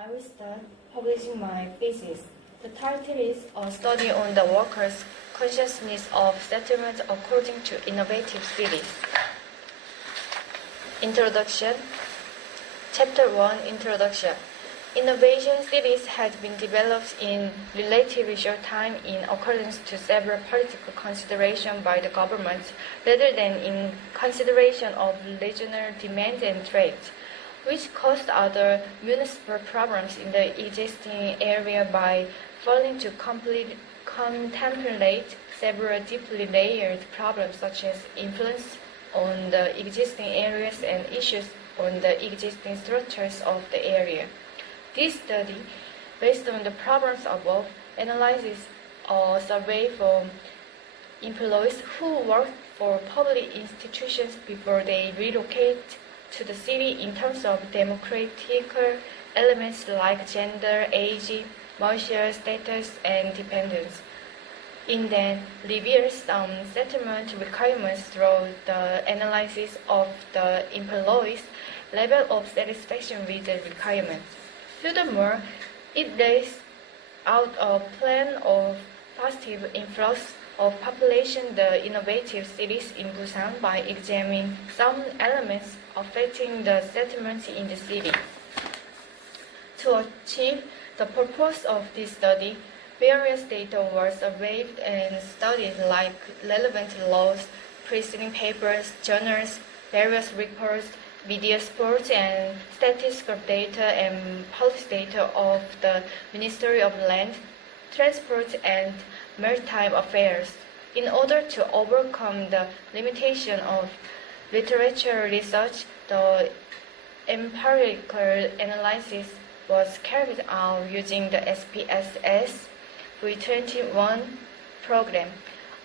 I will start publishing my thesis. The title is A Study on the Workers' Consciousness of Settlement According to Innovative Cities. Introduction. Chapter 1, Introduction. Innovation cities had been developed in relatively short time in accordance to several political considerations by the government rather than in consideration of regional demands and trades, which caused other municipal problems in the existing area by failing to contemplate several deeply layered problems such as influence on the existing areas and issues on the existing structures of the area. This study, based on the problems above, analyzes a survey from employees who worked for public institutions before they relocate to the city in terms of demographic elements like gender, age, marital status, and dependence. It then reveals some settlement requirements through the analysis of the employees' level of satisfaction with the requirements. Furthermore, it lays out a plan of positive influx of population in the innovative cities in Busan by examining some elements affecting the settlements in the city. To achieve the purpose of this study, various data were surveyed and studied like relevant laws, preceding papers, journals, various reports, media reports, and statistical data and policy data of the Ministry of Land, Transport, and Maritime Affairs. In order to overcome the limitation of literature research, the empirical analysis was carried out using the FoCos.IDIC.2020 program,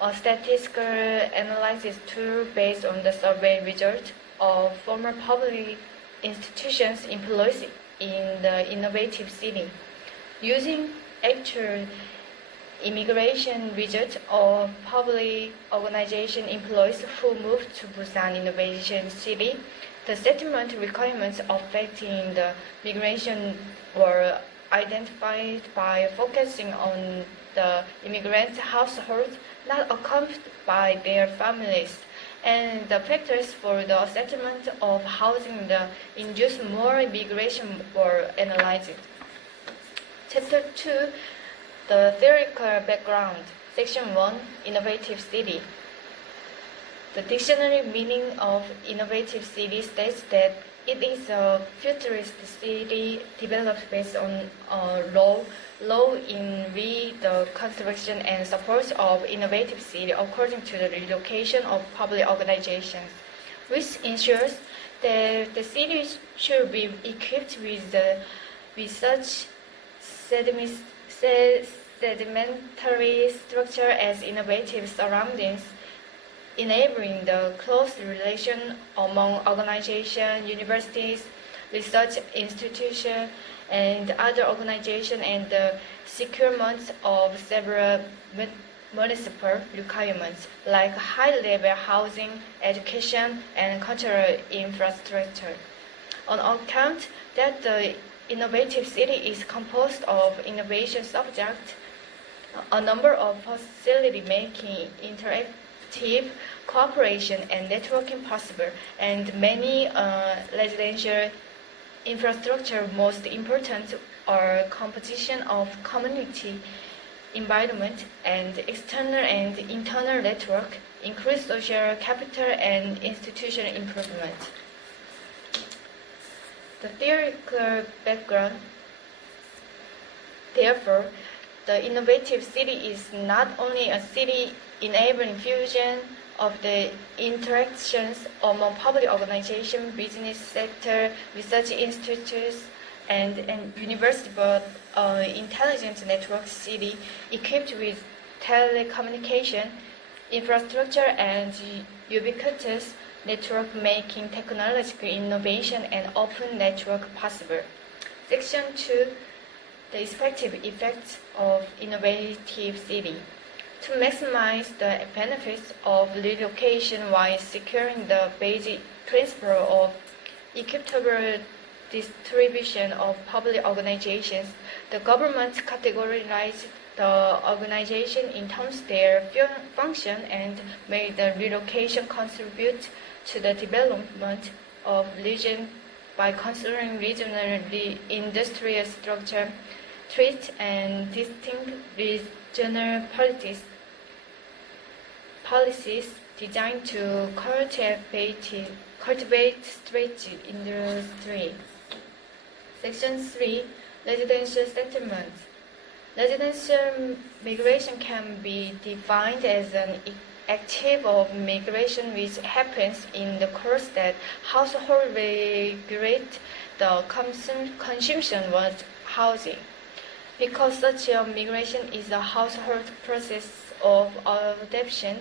a statistical analysis tool based on the survey results of former public institutions employed in the innovative city. Using actual immigration results of public organization employees who moved to Busan Innovation City, the settlement requirements affecting the migration were identified by focusing on the immigrant households not accompanied by their families, and the factors for the settlement of housing that induced more migration were analyzed. Chapter 2, the theoretical background. Section 1, Innovative City. The dictionary meaning of innovative city states that it is a futuristic city developed based on law in the construction and support of innovative city according to the relocation of public organizations, which ensures that the city should be equipped with such sedimentary structure as innovative surroundings, enabling the close relation among organizations, universities, research institutions, and other organizations, and the securement of several municipal requirements like high-level housing, education, and cultural infrastructure. On account that the innovative city is composed of innovation subjects, a number of facilities making interactive cooperation and networking possible, and many residential infrastructure. Most important are composition of community environment and external and internal network, include social capital and institutional improvement. The theoretical background. Therefore, the innovative city is not only a city enabling fusion of the interactions among public organizations, business sector, research institutes, and university, but intelligent network city equipped with telecommunication infrastructure and ubiquitous network, making technological innovation and open network possible. Section 2, the expected effects of innovative city. To maximize the benefits of relocation while securing the basic principle of equitable distribution of public organizations. The government categorized the organization in terms of their function and made the relocation contribute to the development of region by considering regional industrial structure, traits, and distinct regional policies designed to cultivate stretched industry. Section 3. Residential settlements. Residential migration can be defined as an active of migration which happens in the course that households regulate the consumption of housing. Because such a migration is a household process of adaptation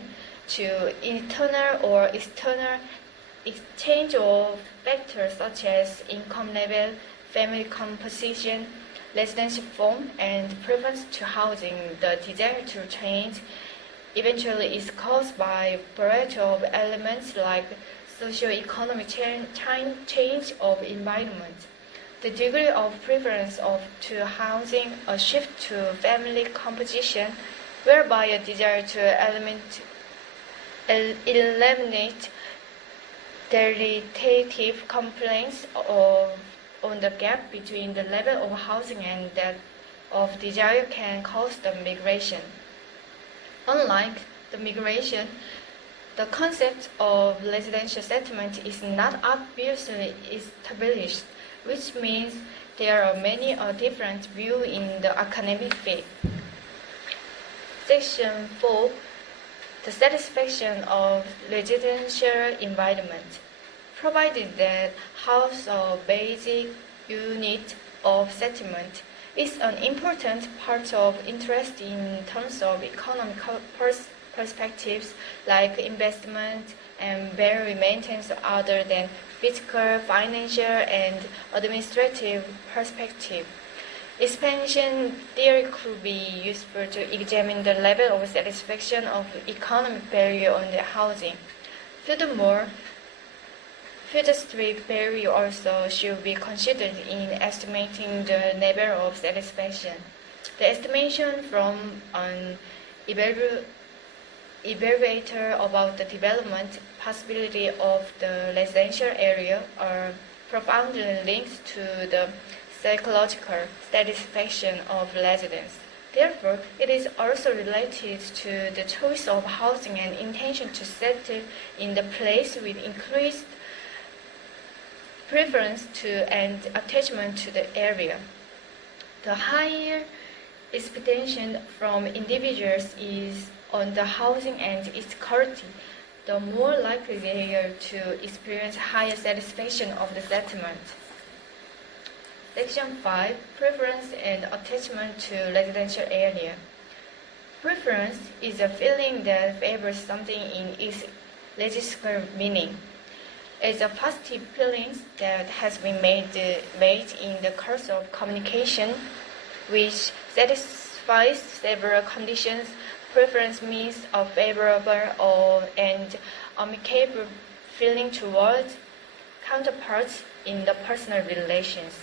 to internal or external exchange of factors such as income level, family composition, residential form, and preference to housing, the desire to change eventually is caused by a variety of elements like socio-economic change of environment, the degree of preference to housing, a shift to family composition, whereby a desire to eliminate delegative complaints on the gap between the level of housing and that of desire can cause the migration. Unlike the migration, the concept of residential settlement is not obviously established, which means there are many different views in the academic field. Section 4. The satisfaction of residential environment. Provided that house or basic unit of settlement is an important part of interest in terms of economic perspectives like investment and very maintenance other than physical, financial, and administrative perspective. Expansion theory could be useful to examine the level of satisfaction of economic value on the housing. Furthermore, field-strip value also should be considered in estimating the level of satisfaction. The estimation from an evaluator about the development possibility of the residential area are profoundly linked to the psychological satisfaction of residents. Therefore, it is also related to the choice of housing and intention to settle in the place with increased preference to and attachment to the area. The higher expectation from individuals is on the housing and its quality, the more likely they are to experience higher satisfaction of the settlement. Section 5. Preference and attachment to residential area. Preference is a feeling that favors something in its lexical meaning. It's a positive feeling that has been made in the course of communication, which satisfies several conditions. Preference means a favorable and amicable feeling towards counterparts in the personal relations.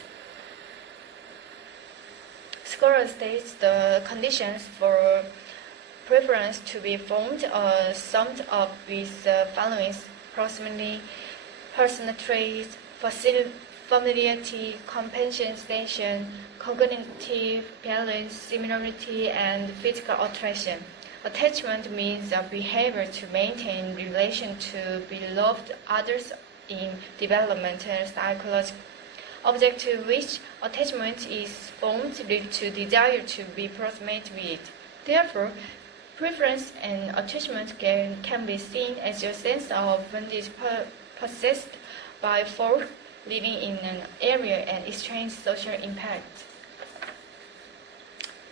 Scholar states the conditions for preference to be formed are summed up with the following: proximity, personal traits, familiarity, compensation, cognitive balance, similarity, and physical attraction. Attachment means a behavior to maintain relation to beloved others in developmental psychology. Object to which attachment is formed lead to desire to be proximate with. Therefore, preference and attachment can be seen as a sense of when it is possessed by folk living in an area and exchange social impact.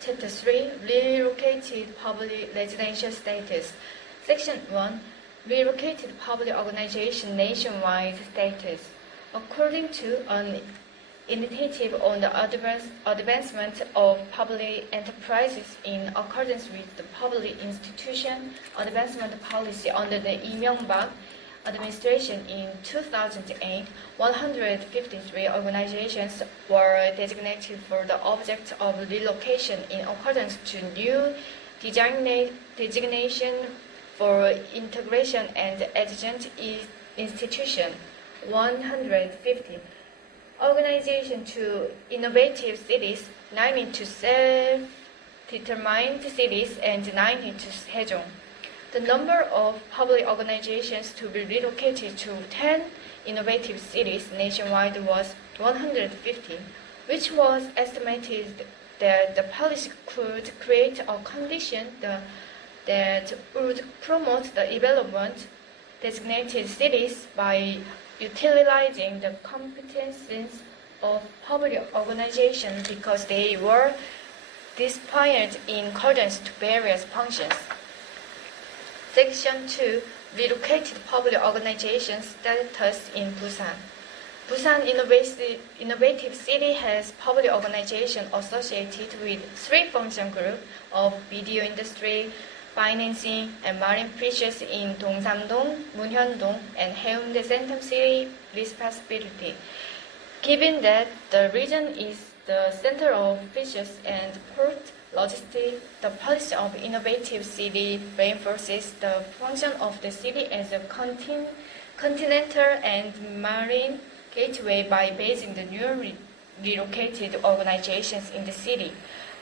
Chapter 3. Relocated public residential status. Section 1. Relocated public organization nationwide status. According to an initiative on the advancement of public enterprises in accordance with the Public Institution Advancement Policy under the Lee Myung-bak administration in 2008, 153 organizations were designated for the object of relocation in accordance to new designation for integration and adjacent institution. 150 organization to innovative cities, 90 to self-determined cities, and 90 to Sejong. The number of public organizations to be relocated to 10 innovative cities nationwide was 150, which was estimated that the policy could create a condition that would promote the development designated cities by utilizing the competencies of public organizations because they were displayed in accordance to various functions. Section 2. Relocated public organization status in Busan. Busan Innovative City has public organization associated with 3 function groups of video industry, financing, and marine fisheries in Dongsamdong, Munhyundong, and Haeundae Centrum City, respectively. Given that the region is the center of fisheries and port logistics, the policy of innovative city reinforces the function of the city as a continental and marine gateway by basing the new relocated organizations in the city.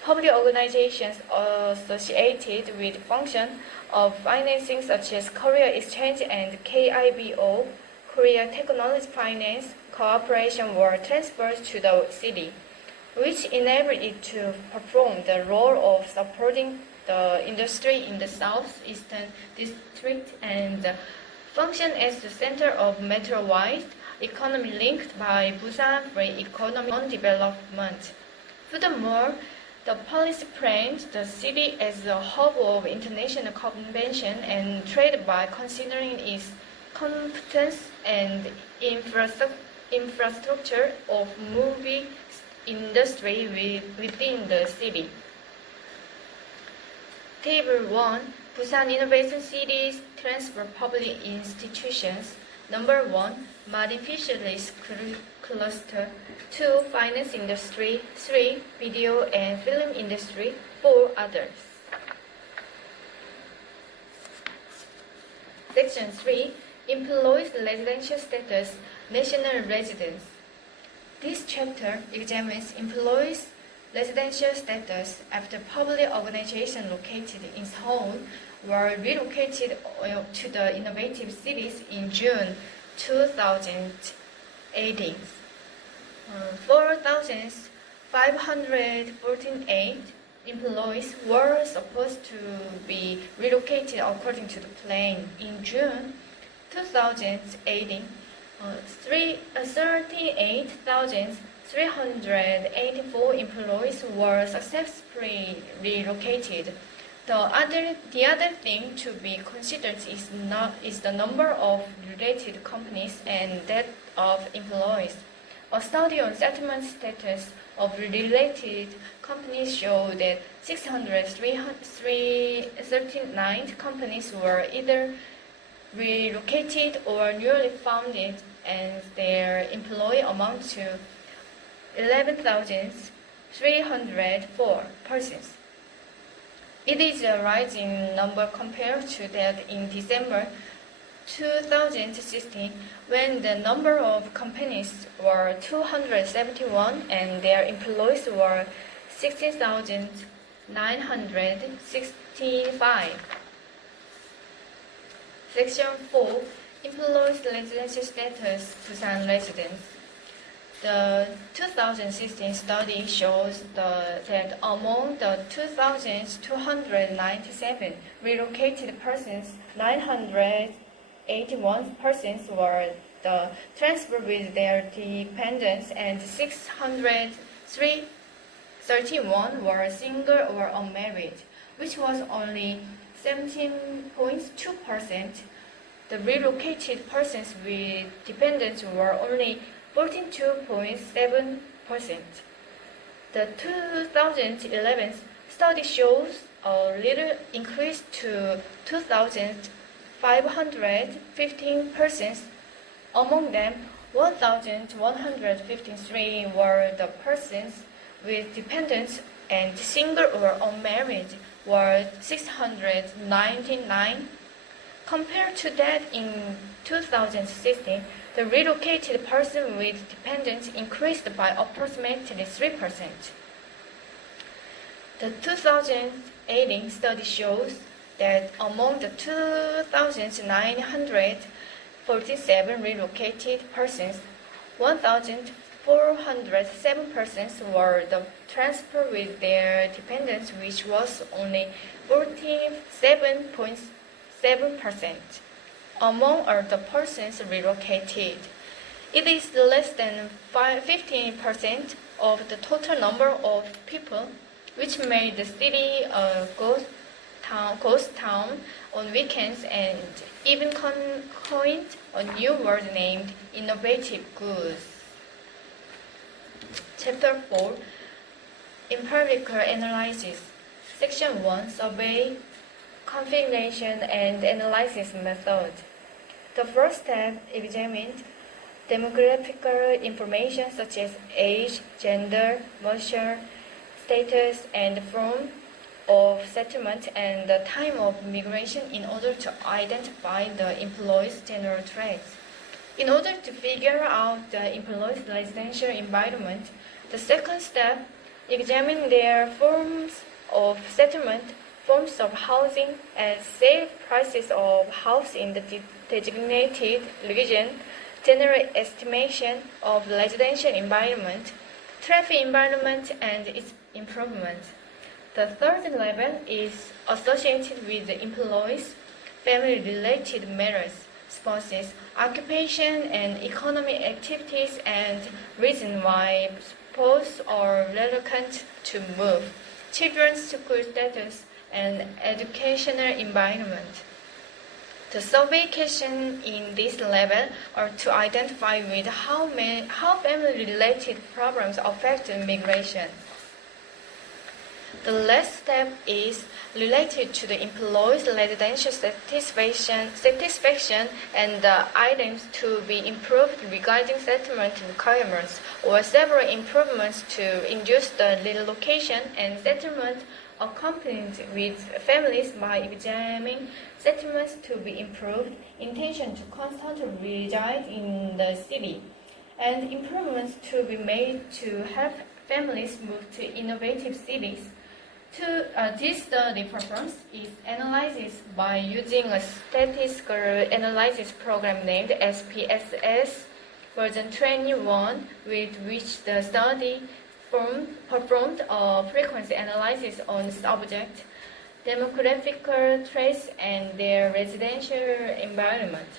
Public organizations associated with function of financing such as Korea Exchange and KIBO, Korea Technology Finance Corporation, were transferred to the city, which enabled it to perform the role of supporting the industry in the southeastern district and function as the center of metro-wide economy linked by Busan for economic development. Furthermore, the policy frames the city as a hub of international convention and trade by considering its competence and infrastructure of movie industry within the city. Table 1. Busan Innovation Cities transfer public institutions. Number 1. Marine fisheries cluster. 2. Finance industry. 3. Video and film industry. 4. Others. Section 3. Employees' residential status. National residence. This chapter examines employees' residential status after public organizations located in Seoul were relocated to the innovative cities in June 2018. 4,548 employees were supposed to be relocated according to the plan. In June 2018, 38,384 employees were successfully relocated. The other thing to be considered is the number of related companies and that of employees. A study on settlement status of related companies showed that 639 companies were either relocated or newly founded, and their employee amount to 11,304 persons. It is a rising number compared to that in December 2016, when the number of companies were 271 and their employees were 16,965. Section 4. Employees' residential status, Busan residents. The 2016 study shows that among the 2,297 relocated persons, 981 persons were transferred with their dependents, and 631 were single or unmarried, which was only 17.2%. The relocated persons with dependents were only 14.7%. The 2011 study shows a little increase to 2,000 515 persons. Among them, 1,153 were the persons with dependents, and single or unmarried were 699. Compared to that in 2016, the relocated person with dependents increased by approximately 3%. The 2018 study shows that among the 2,947 relocated persons, 1,407 persons were transferred with their dependents, which was only 47.7% among all the persons relocated. It is less than 15% of the total number of people, which made the city a ghost town on weekends, and even coined a new word named innovative goods. Chapter 4, Empirical Analysis. Section 1, Survey, Configuration and Analysis Method. The first step examined demographical information such as age, gender, marital status, and form of settlement and the time of migration in order to identify the employees' general traits. In order to figure out the employees' residential environment, the second step examined their forms of settlement, forms of housing, and sale prices of house in the designated region, general estimation of residential environment, traffic environment, and its improvement. The third level is associated with the employees' family-related matters, spouses, occupation, and economic activities, and reason why spouse are reluctant to move, children's school status, and educational environment. The survey questions in this level are to identify with how family-related problems affect migration. The last step is related to the employees' residential satisfaction and the items to be improved regarding settlement requirements, or several improvements to induce the relocation and settlement accompanied with families by examining settlements to be improved, intention to constantly reside in the city, and improvements to be made to help families move to innovative cities. This study performs its analysis by using a statistical analysis program named SPSS version 21, with which the study performed a frequency analysis on subject, demographical traits, and their residential environment.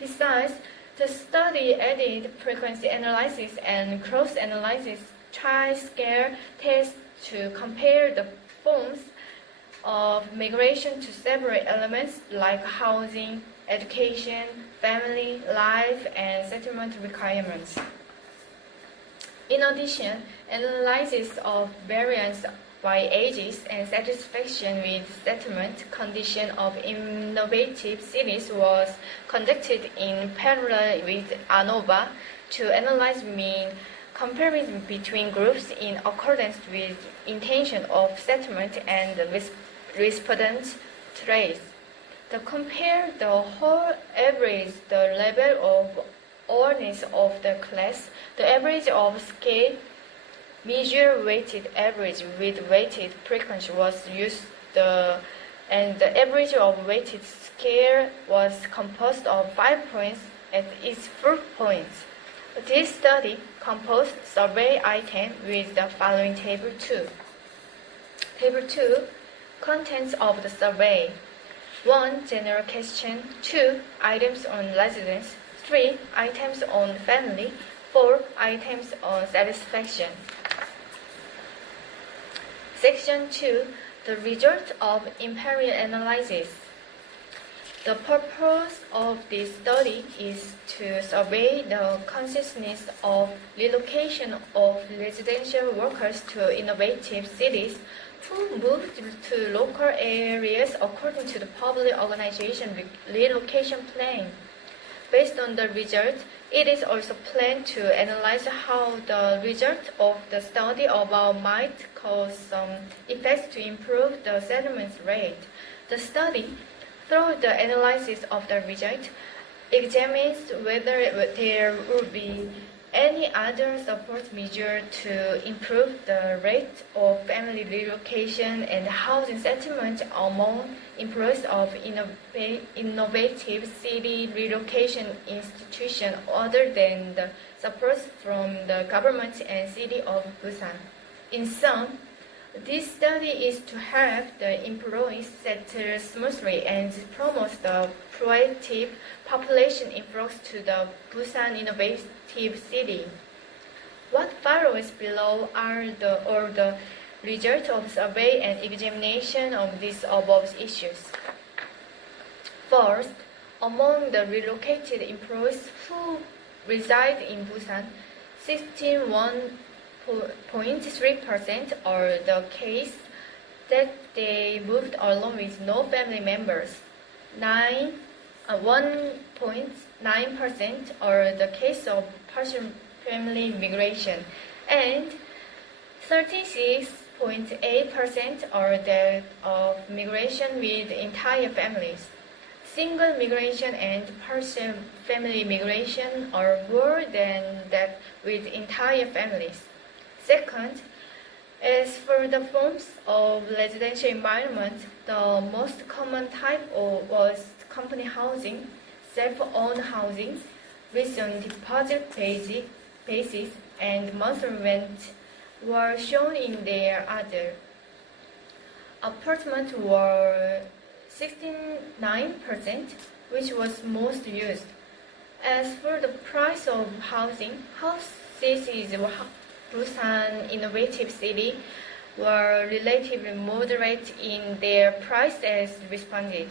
Besides, the study added frequency analysis and cross-analysis tri-scale tests to compare the forms of migration to several elements like housing, education, family, life, and settlement requirements. In addition, analysis of variance by ages and satisfaction with settlement condition of innovative cities was conducted in parallel with ANOVA to analyze mean comparison between groups in accordance with intention of settlement and respondent traits. To compare the whole average, the level of awareness of the class, the average of scale, measure weighted average with weighted frequency was used, and the average of weighted scale was composed of 5 points at its 4 points. This study composed survey item with the following Table 2. Table 2, contents of the survey. 1. General question. 2. Items on residence. 3. Items on family. 4. Items on satisfaction. Section 2. The result of empirical analysis. The purpose of this study is to survey the consciousness of relocation of residential workers to innovative cities who moved to local areas according to the public organization relocation plan. Based on the result, it is also planned to analyze how the result of the study about might cause some effects to improve the settlement rate. The study, through the analysis of the result, examines whether there would be any other support measure to improve the rate of family relocation and housing settlement among employees of innovative city relocation institutions other than the support from the government and city of Busan. In sum, this study is to help the employees settle smoothly and promote the proactive population influx to the Busan innovative city. What follows below are the results of survey and examination of these above issues. First, among the relocated employees who reside in Busan, 61.3% are the case that they moved along with no family members. 1.9% are the case of partial family migration, and 36.8% are that of migration with entire families. Single migration and partial family migration are more than that with entire families. Second, as for the forms of residential environment, the most common type was company housing, self-owned housing, based on deposit basis, and monthly rent were shown in their other. Apartments were 69%, which was most used. As for the price of housing, houses in Busan innovative city were relatively moderate in their price as responded.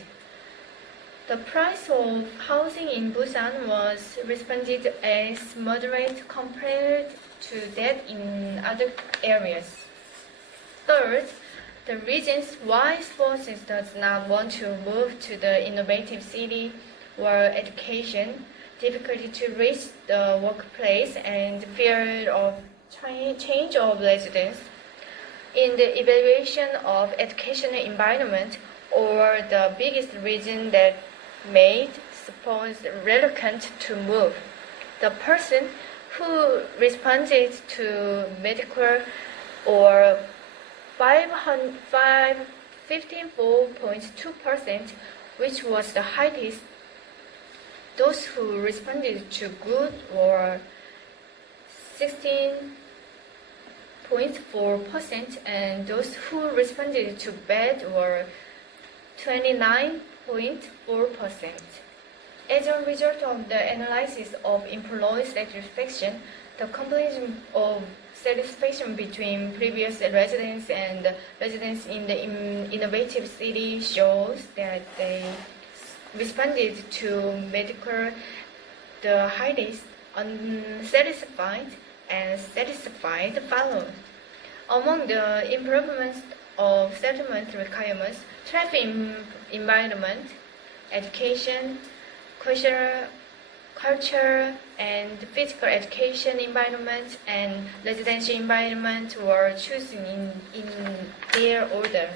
The price of housing in Busan was responded as moderate compared to that in other areas. Third, the reasons why spouses does not want to move to the innovative city were education, difficulty to reach the workplace, and fear of change of residence. In the evaluation of educational environment, or the biggest reason that made spouse reluctant to move, the person who responded to medical or 15.2%, which was the highest. Those who responded to good were 16.4%, and those who responded to bad were 29.4%. As a result of the analysis of employee satisfaction, the comparison of satisfaction between previous residents and residents in the innovative city shows that they responded to medical the highest, unsatisfied and satisfied followed. Among the improvements of settlement requirements, traffic environment, education, culture and physical education environment, and residential environment were chosen in their order.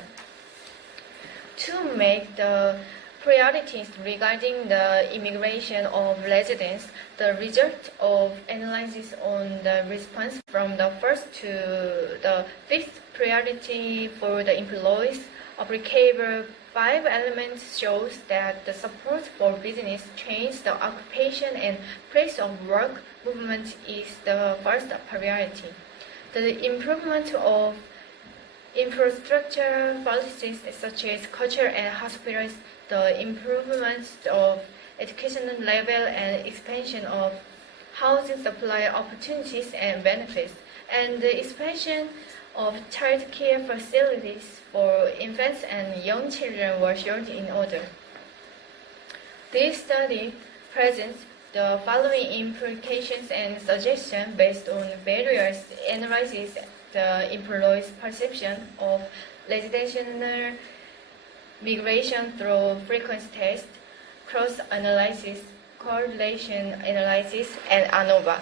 To make the priorities regarding the immigration of residents, the result of analysis on the response from the first to the fifth priority for the employees applicable 5 elements shows that the support for business change, the occupation and place of work movement is the first priority. The improvement of infrastructure policies such as culture and hospitals, the improvement of educational level and expansion of housing supply opportunities and benefits, and the expansion of child care facilities for infants and young children were shown in order. This study presents the following implications and suggestions based on various analyses: the employees' perception of residential migration through frequency test, cross-analysis, correlation analysis, and ANOVA.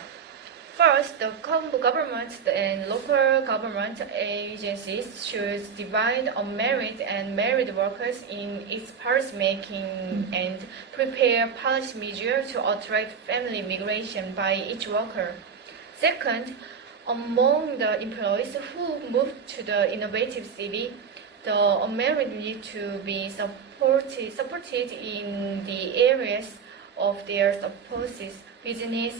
First, the government and local government agencies should divide unmarried and married workers in its policy-making and prepare policy measures to attract family migration by each worker. Second, among the employees who move to the innovative city, the unmarried need to be supported in the areas of their spouses, business,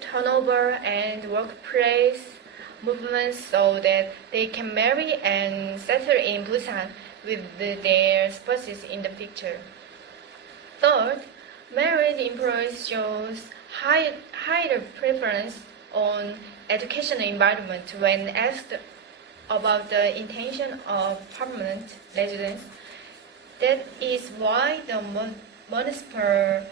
turnover, and workplace movements so that they can marry and settle in Busan with their spouses in the future. Third, married employees shows higher preference on educational environment when asked about the intention of permanent residence. That is why the municipal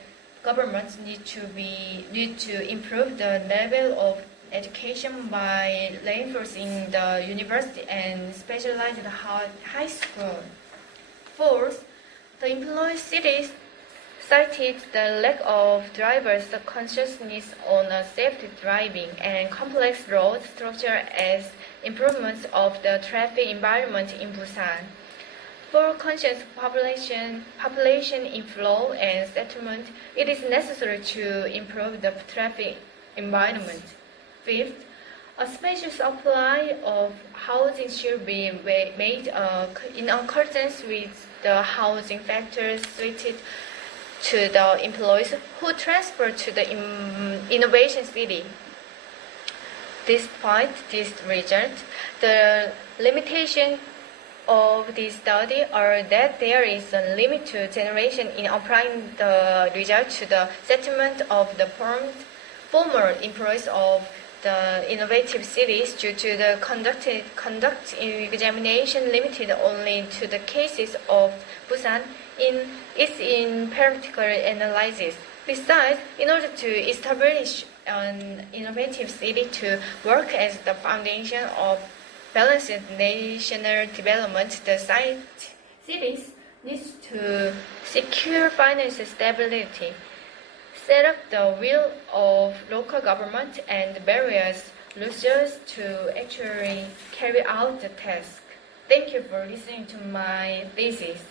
governments need to improve the level of education by reinforcing the university and specialized high school. Fourth, the employee cities cited the lack of drivers' consciousness on safety driving and complex road structure as improvements of the traffic environment in Busan. For conscious population inflow and settlement, it is necessary to improve the traffic environment. Fifth, a special supply of housing should be made in accordance with the housing factors suited to the employees who transfer to the innovation city. Despite this result, the limitation of this study are that there is a limit to generation in applying the result to the settlement of the former employees of the innovative cities due to the conduct examination limited only to the cases of Busan in its empirical analysis. Besides, in order to establish an innovative city to work as the foundation of balanced national development, the cities need to secure financial stability, set up the will of local government and various researchers to actually carry out the task. Thank you for listening to my thesis.